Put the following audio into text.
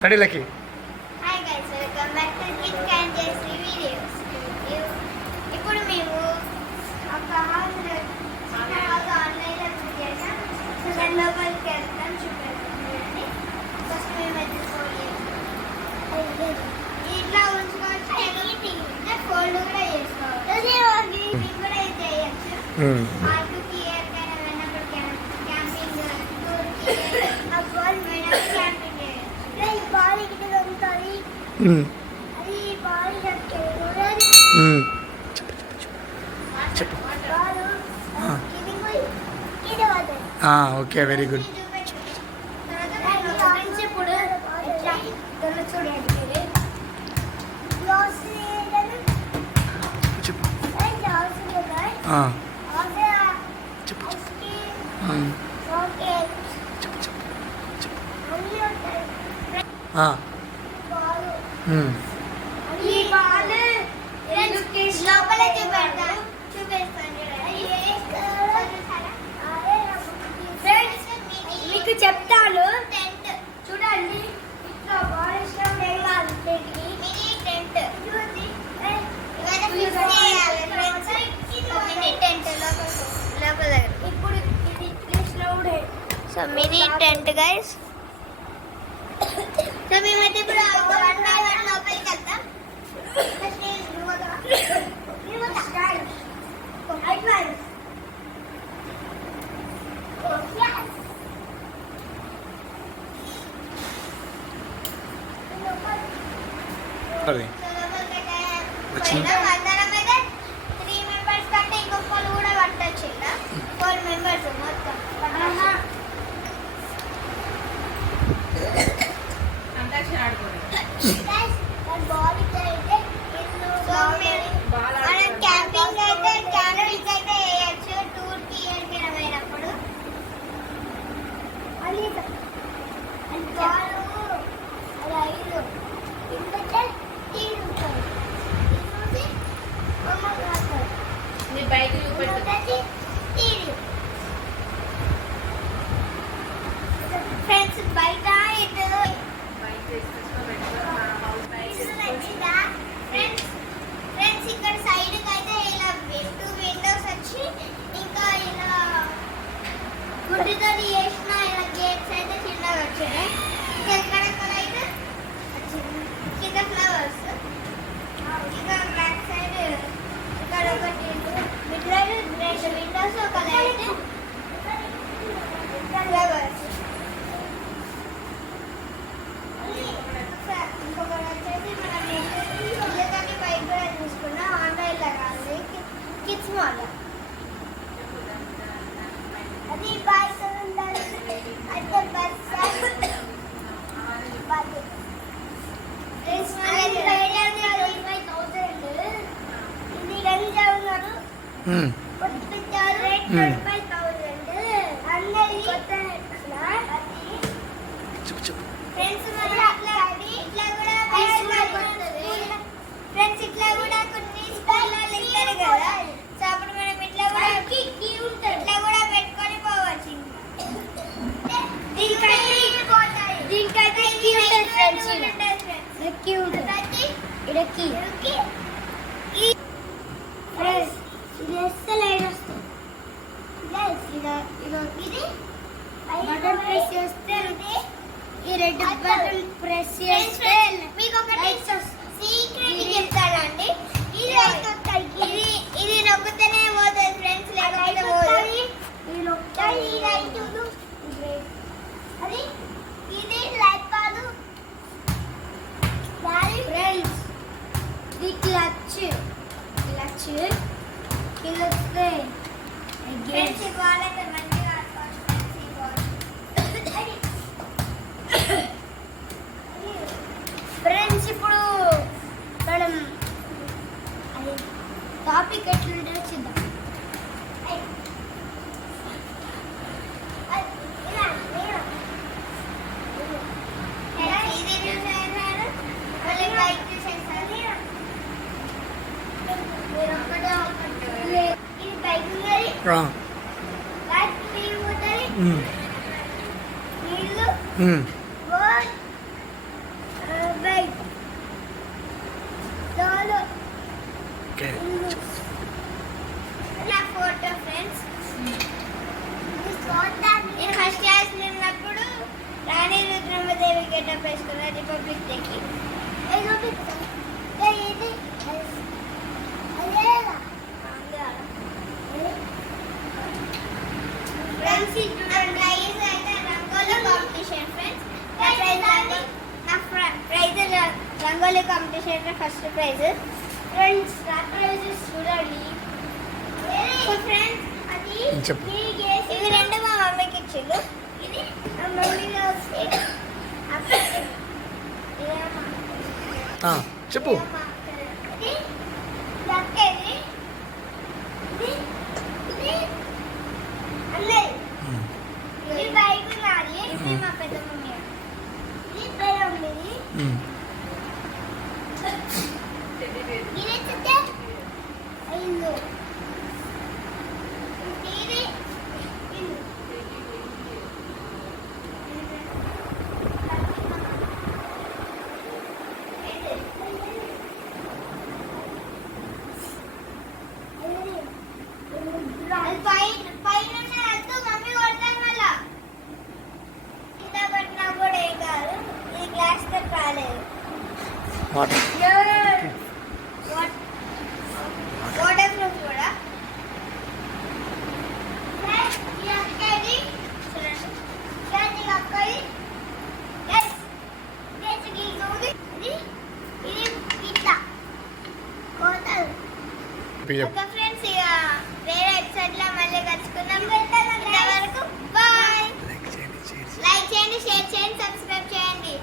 కడీలకి hi guys welcome back to kid can చేసి videos ఇప్పుడు మేము ఒక హౌస్ చిన్న హౌస్ ఆన్లైన్లో బుక్ చేసాం. సో దాని లోపలికి వెళ్తాం చూపెడతాం ఫస్ట్ మేము అయితే ఇట్లా ఉంచుకోవచ్చు ఫోల్డ్ కూడా చేసుకోవచ్చు. కూడా చేయొచ్చు. చెప్పు. Okay very good. ఇప్పుడు చెప్పు చెప్పు. చెప్పు చెప్పు. మీకు చెప్తాను. టెంట్ చూడండి. ఇట్లా బాల్ ఇష్టం లేదు వాళ్ళకి మినీ టెంట్ మినీ టెంట్ లోపల లోపల దగ్గర. ఇప్పుడు ఇది ప్లేస్లో so mini tent guys so మేమైతే ఇప్పుడు ఒక వన్ బై వన్ లోపలికి వెళ్తాం అది వచ్చింది. త్రీ మెంబర్స్ కంటే ఇంకొకరు కూడా పట్టచ్చు ఇలా ఫోర్ మెంబర్స్ మొత్తం అంతాక్షరి ఆడుకోండి 아니야. ఇడకి ఫ్రెండ్స్ ఇది వేస్తే లైట్ వస్తుంది ఇది బటన్ ప్రెస్ చేస్తే ఈ రెడ్ బటన్ ప్రెస్ చేస్తే మీకు ఒకటి సీక్రెట్ చెప్తానండి. ఇది ఇది ఇది నొక్కితేనే పోతుంది ఫ్రెండ్స్ లేకపోతే పోదు ఇది నొక్కాలి ఈ లైట్ అది ఇది లైట్ కాదు ఫ్రెండ్స్ ఇది clutch should kill a friends వాళ్ళైతే మంచిగా ఫ్రెండ్స్ ఇప్పుడు మనం అది టాపిక్ ఎట్లుంటే చూద్దాం. నీళ్ళు Rangoli competition first prize friends నా ప్రైజెస్ చూడండి. ఫ్రెండ్స్ అది చెప్పు. ఇవి రెండు మా మమ్మీకి ఇచ్చిండు. ఇది మా మమ్మీలో చెప్పు. ఇది దక్కేది ఇది ఇది అన్నది ఉమ్. ఇది బైక్ నాది. మా పెద్ద మమ్మీ. ఇది పెద్ద మమ్మీది వాటర్ వాటర్ ప్రూఫ్ కూడా ఈ ఎపిసోడ్లో మళ్ళీ కలుసుకుందాం. ఇంతవరకు బాయ్ లైక్ చేయండి షేర్ చేయండి. సబ్స్క్రైబ్ చేయండి